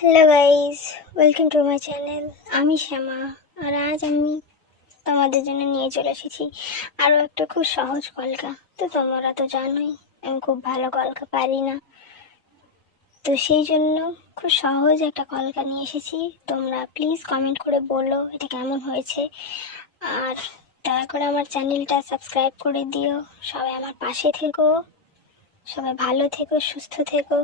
Hello guys, welcome to my channel. আমি শ্যামা। আর আজ আমি তোমাদের জন্য নিয়ে চলে এসেছি আরও একটা খুব সহজ কলকা। তো তোমরা তো জানোই আমি খুব ভালো কলকা পারি না, তো সেই জন্য খুব সহজ একটা কলকা নিয়ে এসেছি। তোমরা প্লিজ কমেন্ট করে বলো এটা কেমন হয়েছে, আর দয়া করে আমার চ্যানেলটা সাবস্ক্রাইব করে দিও। সবাই আমার পাশে থেকো, সবাই ভালো থেকো, সুস্থ থেকো।